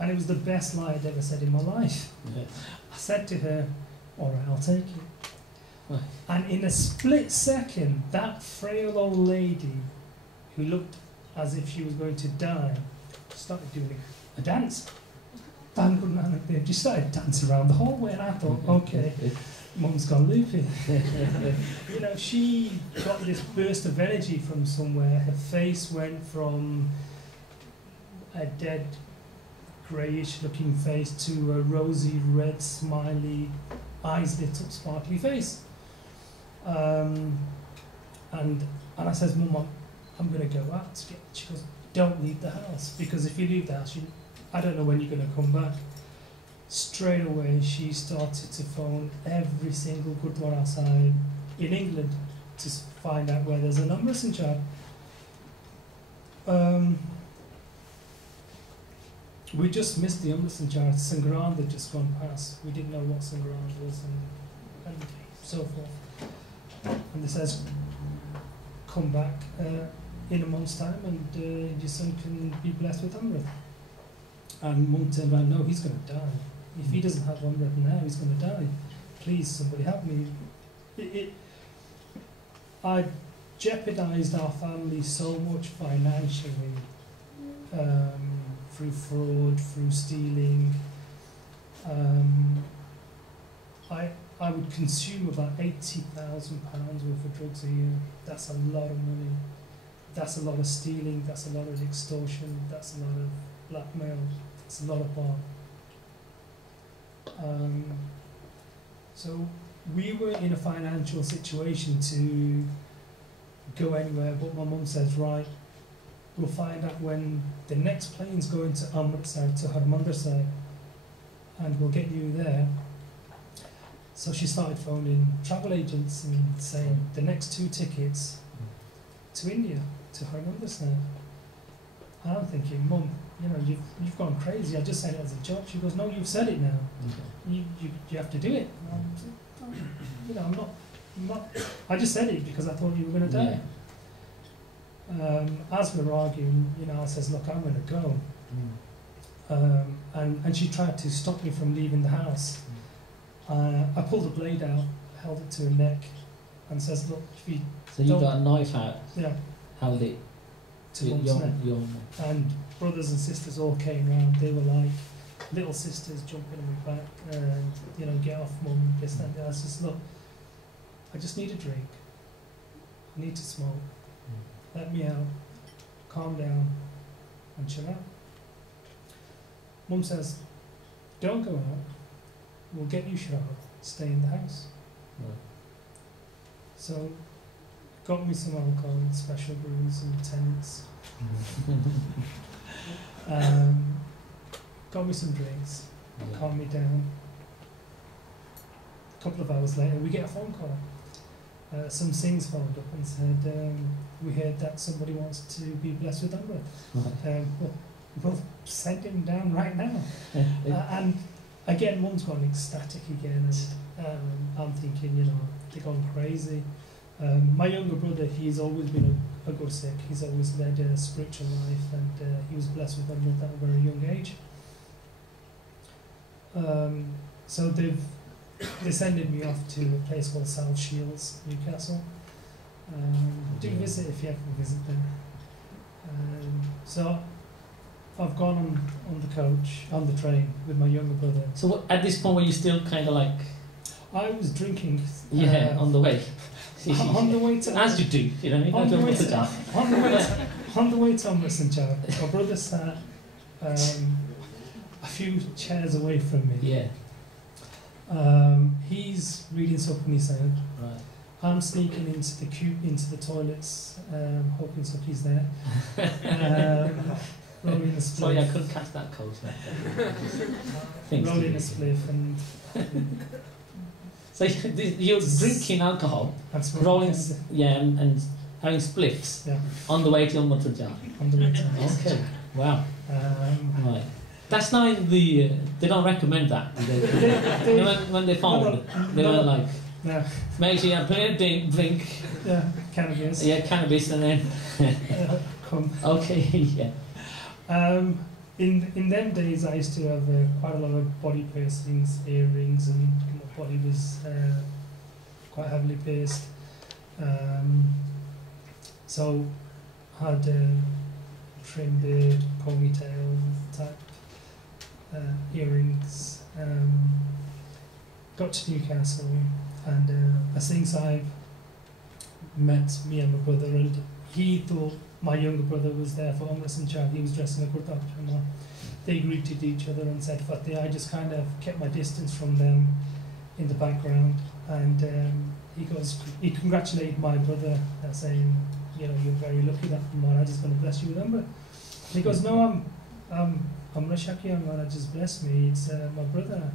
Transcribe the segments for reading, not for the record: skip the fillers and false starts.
And it was the best lie I'd ever said in my life. Yeah. I said to her, all right, I'll take it. Right. And in a split second, that frail old lady, who looked as if she was going to die, started doing a dance. Dan Gurnaam Singh just started dancing around the hallway, and I thought, okay, Mum's gone loopy. You know, she got this burst of energy from somewhere. Her face went from a dead, greyish looking face to a rosy red, smiley, eyes lit up, sparkly face. And I says, Mum, I'm going to go out to get. She goes, don't leave the house, because if you leave the house, I don't know when you're going to come back. Straight away, she started to phone every single Gurdwara Sahib in England to find out where there's an Amrit child. We just missed the Amrit child. Sangrand had just gone past. We didn't know what Sangrand was, and so forth. And they says, come back in a month's time, and your son can be blessed with Amrit. And Mum turned around, no, he's going to die. If he doesn't have Amrit now, he's going to die. Please, somebody help me. I jeopardised our family so much financially, through fraud, through stealing. I would consume about £80,000 worth of drugs a year. That's a lot of money. That's a lot of stealing. That's a lot of extortion. That's a lot of blackmail. That's a lot of bar. So we were in a financial situation to go anywhere, but my mum says, right, we'll find out when the next plane's going to Amritsar, to Harmandir Sahib, and we'll get you there. So she started phoning travel agents and saying, the next 2 tickets to India, to Harmandir Sahib. And I'm thinking, Mum, you know, you've gone crazy. I just said it as a joke. She goes, no, you've said it now. Okay. You have to do it. You know, I'm not. I just said it because I thought you were going to die. Yeah. As we were arguing, you know, I says, look, I'm going to go. And she tried to stop me from leaving the house. I pulled the blade out, held it to her neck, and says, look, if you So you got a knife out? Yeah. Held it to Mum's neck. And brothers and sisters all came round. They were like little sisters jumping on my back, and, you know, get off, Mum, this, that, and that. I says, look, I just need a drink. I need to smoke. Let me out, calm down, and chill out. Mum says, don't go out. We'll get you sharab. Stay in the house. Right. So, got me some alcohol and special brews and tenants. Got me some drinks. Calmed me down. A couple of hours later, we get a phone call. Some Singhs phoned up and said, we heard that somebody wants to be blessed with Amrit. We'll send him down right now. And again, Mum's gone ecstatic again, and I'm thinking, you know, they're gone crazy. My younger brother, he's always been a good Sikh. He's always led a spiritual life, and he was blessed with Amrit at a very young age. So they're sending me off to a place called South Shields, Newcastle. Do visit if you ever visit there. So I've gone on the coach, on the train with my younger brother. So what, at this point, were you still kind of like? I was drinking. Yeah, on the way. On the way to. As you do, you know. On the way to Amrit Sahib. My brother sat a few chairs away from me. Yeah. He's reading Sukhmani Sahib. Right. I'm sneaking into the toilets, hoping Sukhi's there. Rolling a spliff. Sorry, I couldn't catch that coach. Rolling a spliff and. So you're drinking alcohol, rolling, and having spliffs on the way to Amrit Sahib. On the way to Amrit. Okay. Wow. Right. That's not the. They don't recommend that. When they phone, they don't like. No. Make sure you have plenty of drink. Yeah, cannabis. Yeah, cannabis, and then come. Okay. Yeah. in them days, I used to have quite a lot of body piercings, earrings, and my body was quite heavily pierced. So I had trim beard, ponytail type earrings. Got to Newcastle, and a Singh Sahib met me and my brother, and he thought my younger brother was there for Amrit and Chad. He was dressed in a kurta pajama. They greeted each other and said Fateh. I just kind of kept my distance from them in the background, and he congratulated my brother, saying, you know, you're very lucky that Maharaj is going to bless you with Amrit. He goes, no, I'm Rashaki, Maharaj just blessed me. It's my brother.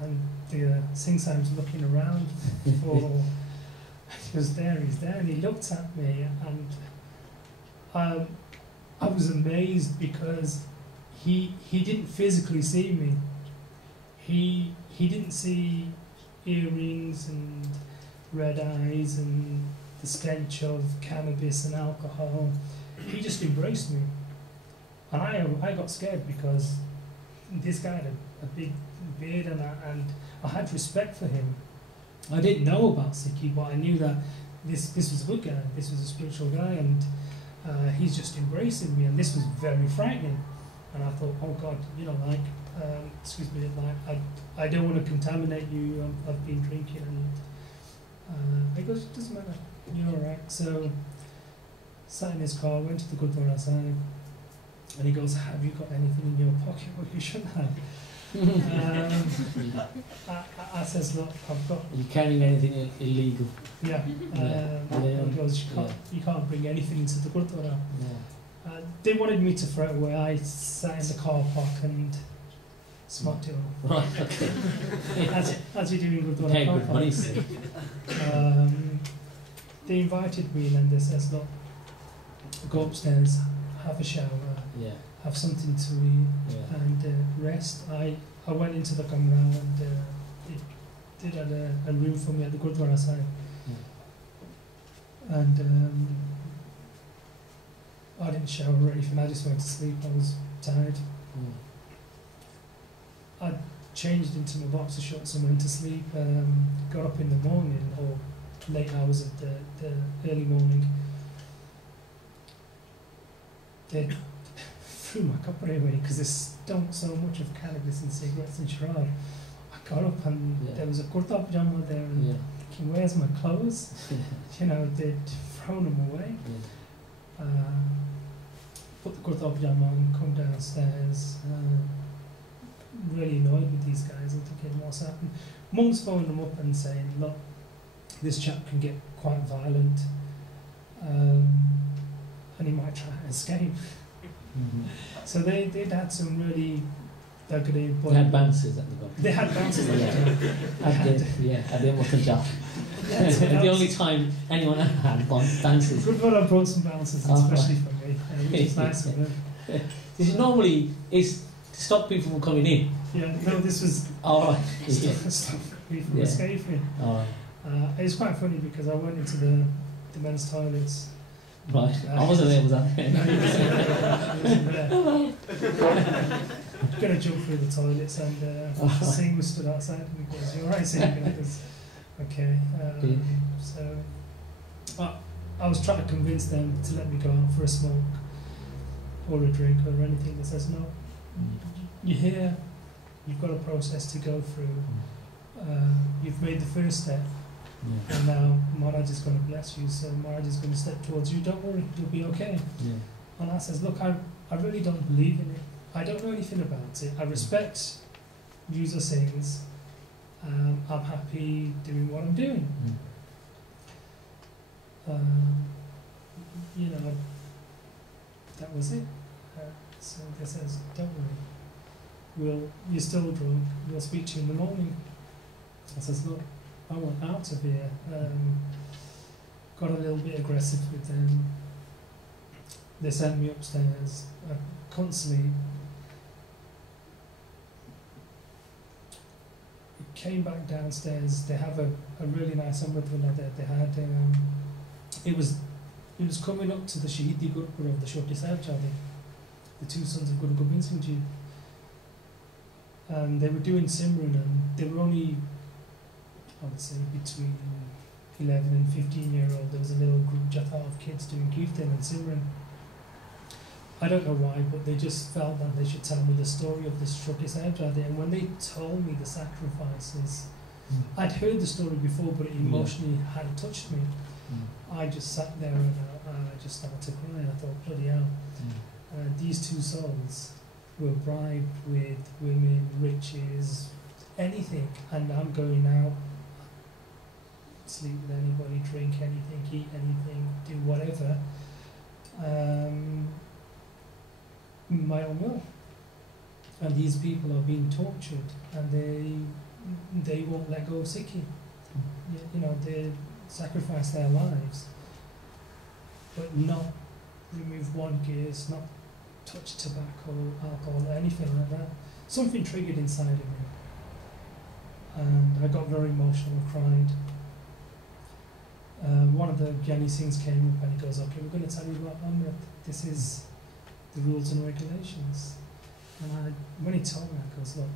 And the Singh Sahib's looking around for. He was there, he's there, and he looked at me, and I was amazed because he didn't physically see me. He didn't see earrings and red eyes and the stench of cannabis and alcohol. He just embraced me, and I got scared because this guy had a big beard, and I had respect for him. I didn't know about Sikhi, but I knew that this was a good guy, this was a spiritual guy, and he's just embracing me, and this was very frightening. And I thought, oh God, you know, like, excuse me, like, I don't want to contaminate you. I've been drinking, and he goes, it doesn't matter, you're all right. So, sat in his car, went to the Gurdwara Sahib, and he goes, have you got anything in your pocket? Well, you shouldn't have. I says, look, I've got. Are you carrying anything illegal? Yeah. He goes, you can't bring anything into the Gurdwara. Yeah. They wanted me to throw it away. I sat in the car park and smoked it all. Right, okay. as you do in Gurdwara Pay car good park. money. They invited me, and they says, look, go upstairs, have a shower, Yeah. have something to eat, Yeah. and rest. I went into the kamra, and they did a room for me at the Gurdwara Sahib. Yeah. And I didn't shower or anything, I just went to sleep. I was tired. Yeah. I changed into my boxer shorts and went to sleep. Got up in the morning, or late hours of the early morning. They threw my cuppa away because they stunk so much of cannabis and cigarettes and sharab. I got up, and there was a kurta pajama there, and thinking, where's my clothes? You know, they'd thrown them away. Put the kurta pajama on, come downstairs. Really annoyed with these guys and thinking, what's happened? Mum's phoning them up and saying, look, this chap can get quite violent, and he might try and escape. So they'd had some really duggery. They had bouncers at the bar. They had bouncers at the time. At the Emotion Jar. The only time anyone ever had bouncers. Good one, I brought some bouncers, especially for me. Which is nice of them. Normally, it's to stop people from coming in. Yeah, no, this was stop me from escaping. It was quite funny because I went into the men's toilets. Right, I wasn't there, was I? No, he wasn't there. Going to jump through the toilets, and Singh was stood outside, and he goes, "You're right, Singh." And I goes, "Okay." So I was trying to convince them to let me go out for a smoke or a drink or anything. They says, "No, you're here. You've got a process to go through. You've made the first step." And now Maharaj is going to bless you, so Maharaj is going to step towards you. Don't worry, you'll be okay. And I says, look, I really don't believe in it. I don't know anything about it. I respect user things. I'm happy doing what I'm doing. You know, that was it. So they says, don't worry. You're still drunk. We'll speak to you in the morning. I says, look, I want out of here. Got a little bit aggressive with them. They sent me upstairs. I couldn't sleep. Came back downstairs. They have a really nice umbrella there. They had it was coming up to the Shahidi Gurpur of the Shoti Sahib Chadi. the two sons of Guru Gobind Singh Ji. And they were doing Simran, and they were only, I would say, between 11 and 15-year-old. There was a little group jatha of kids doing Kirtan and Simran. I don't know why, but they just felt that they should tell me the story of this Shruti Sahibzade. And when they told me the sacrifices, I'd heard the story before, but it emotionally hadn't touched me. I just sat there and I just started to cry. I thought, bloody hell, these two souls were bribed with women, riches, anything, and I'm going out, sleep with anybody, drink anything, eat anything, do whatever, my own will. And these people are being tortured, and they won't let go of Sikhi. You know, they sacrifice their lives, but not remove one gaze, not touch tobacco, alcohol, anything like that. Something triggered inside of me, and I got very emotional, cried. One of the Gyani Singhs came up and he goes, okay, we're going to tell you about Amrit. This is the rules and regulations. And when he told me, I goes, look,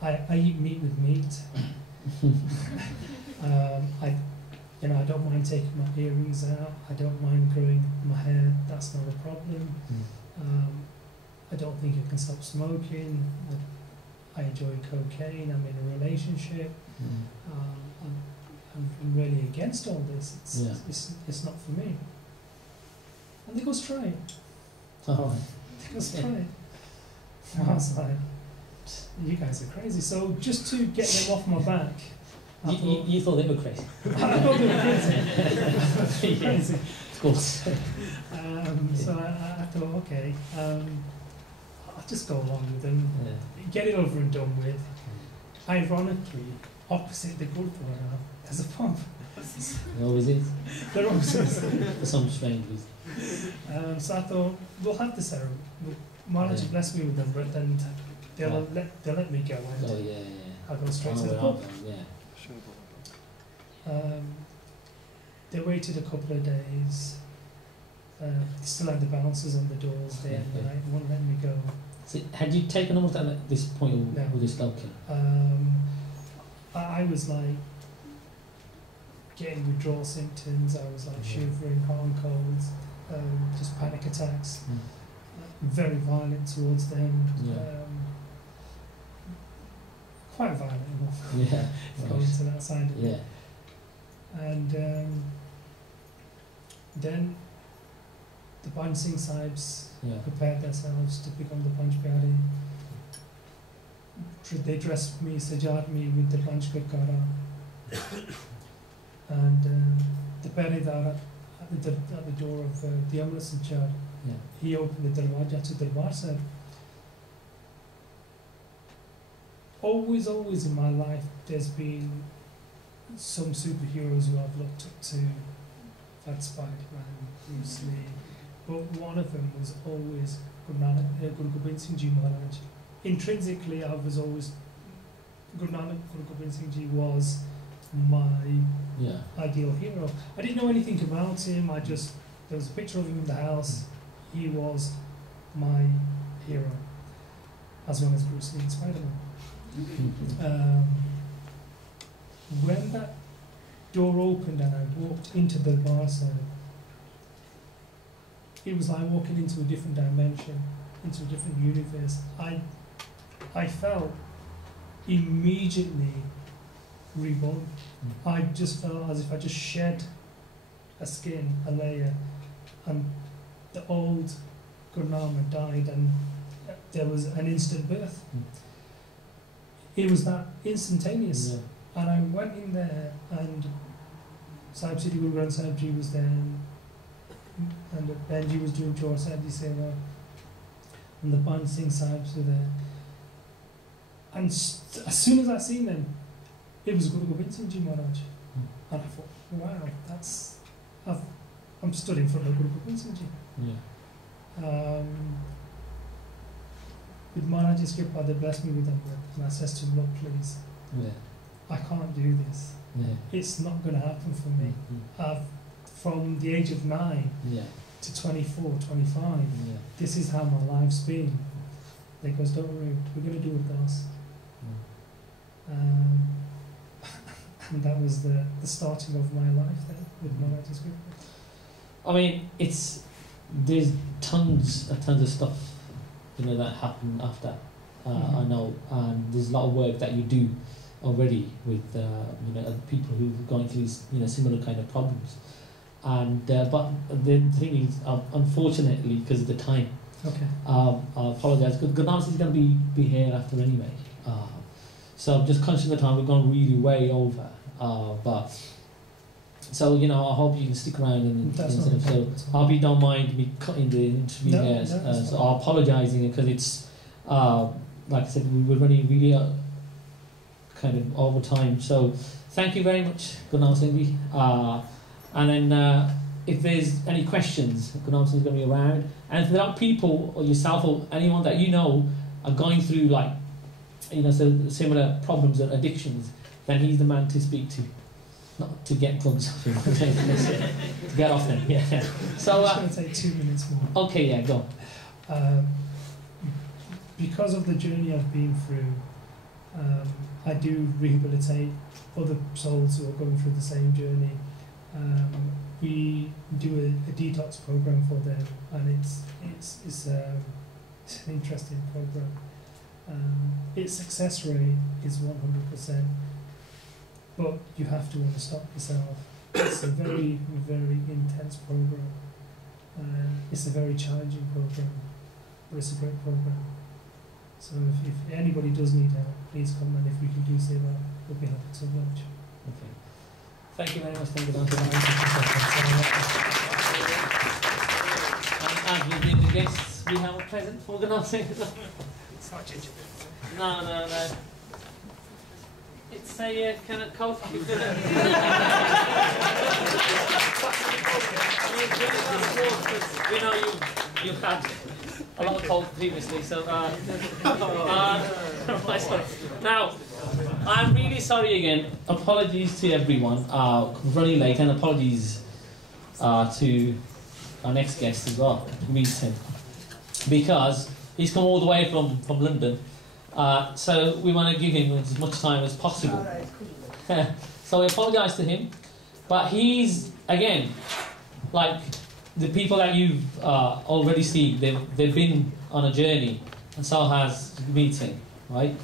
I eat meat with meat. I don't mind taking my earrings out. I don't mind growing my hair. That's not a problem. I don't think I can stop smoking. I enjoy cocaine. I'm in a relationship. I'm really against all this. It's not for me. And they go, try it. Oh. They go, try it. I was like, you guys are crazy. So just to get them off my back, you thought they were crazy. I thought they were crazy. Crazy. Of course. So I thought, okay, I'll just go along with them, get it over and done with. Ironically, opposite the Gurdwara, there's a pub. There always is. There always is. For some strange reason. So I thought, we'll have the ceremony. Maharaji bless me with them, but then they'll let me go. And oh, yeah. I'll go straight to the pub. They waited a couple of days. Still had the bouncers on the doors day and night, wouldn't let me go. So had you taken all that at this point No. with this local? I was like getting withdrawal symptoms. I was like shivering, hot and cold, just panic attacks. Very violent towards them. Quite violent enough. Yeah. Going to that side of it. Yeah. And then the Bhai Singh Sahibs prepared themselves to become the Panch Pyare. They dressed me, sajad me with the Panch Gurkara. And the Paredar at the door of the Amrit Sanchar, he opened the Darwaja to Darbar Sahib. Always in my life, there's been some superheroes who I've looked up to. I've had Spider-Man, Bruce Lee, but one of them was always Guru Gobind Singh Ji Maharaj. Intrinsically, I was always Guru Gobind Singh Ji was my ideal hero. I didn't know anything about him. There was a picture of him in the house. He was my hero, as well as Bruce Lee and Spider-Man. When that door opened and I walked into the bar side, it was like walking into a different dimension, into a different universe. I felt immediately reborn. I just felt as if I just shed a skin, a layer, and the old Gurnaam had died, and there was an instant birth. It was that instantaneous. And I went in there, and Sahib Sri Guru Granth Sahib Ji was there, and Benji was doing Chor Sahib Ji Seva, and the Bhai Singh Sahibs were there. And as soon as I seen them, it was Guru Gobind Singh Ji Maharaj. And I thought, wow, I'm stood in front of Guru Gobind Singh Ji. With Maharaj's kripa, they blessed me with them, and I said to him, look, please, I can't do this. It's not going to happen for me. From the age of 9, to 24, 25. Yeah. This is how my life's been. They goes, don't worry, we're going to do with this. And that was the starting of my life then, with my writing group. I mean, there's tons of stuff, that happened after. I know, and there's a lot of work that you do already with other people who've gone through similar kind of problems. And but the thing is, unfortunately, because of the time, I apologise. Because Gurnaam Singh is going to be here after anyway. So I'm just conscious of the time. We've gone really way over. But so I hope you can stick around and so I hope you don't mind me cutting the interview here. So I'm apologising because it's like I said, we were running really kind of over time. So thank you very much, Gurnaam Singh. And then if there's any questions, Gurnaam Singh is going to be around. And if there are people or yourself or anyone that are going through so similar problems and addictions, then he's the man to speak to. Not to get drugs off him, to get off them. Yeah. So I'm just going to take 2 minutes more. Okay, yeah, go. Because of the journey I've been through, I do rehabilitate other souls who are going through the same journey. We do a detox program for them, and it's an interesting program. Its success rate is 100%, but you have to want to stop yourself. It's a very, very intense program. It's a very challenging program, but it's a great program. So if anybody does need help, please come, and if we can do so, we'll be happy to oblige. Okay. Thank you very much. Thank you. And as we bring the guests, we have a present for Gurnaam Singh. It's not gingerbread. No. It's a kind of coffee. You've had a lot of cold previously, so now I'm really sorry again. Apologies to everyone. Running late, and apologies to our next guest as well, Meeson, because he's come all the way from London. So we want to give him as much time as possible. So we apologise to him, but he's, again, like the people that you've already seen, they've been on a journey, and so has Meeson, right?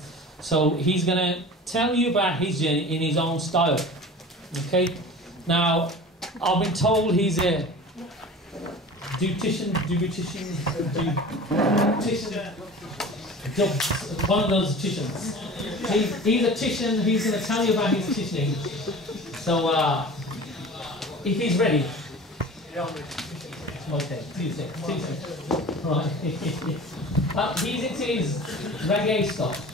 So he's going to tell you about his journey in his own style, okay? Now, I've been told he's a one of those titians. He's a titian. He's going to tell you about his titianing. So, if he's ready. Okay, 2 seconds. Right. He's into his reggae stuff.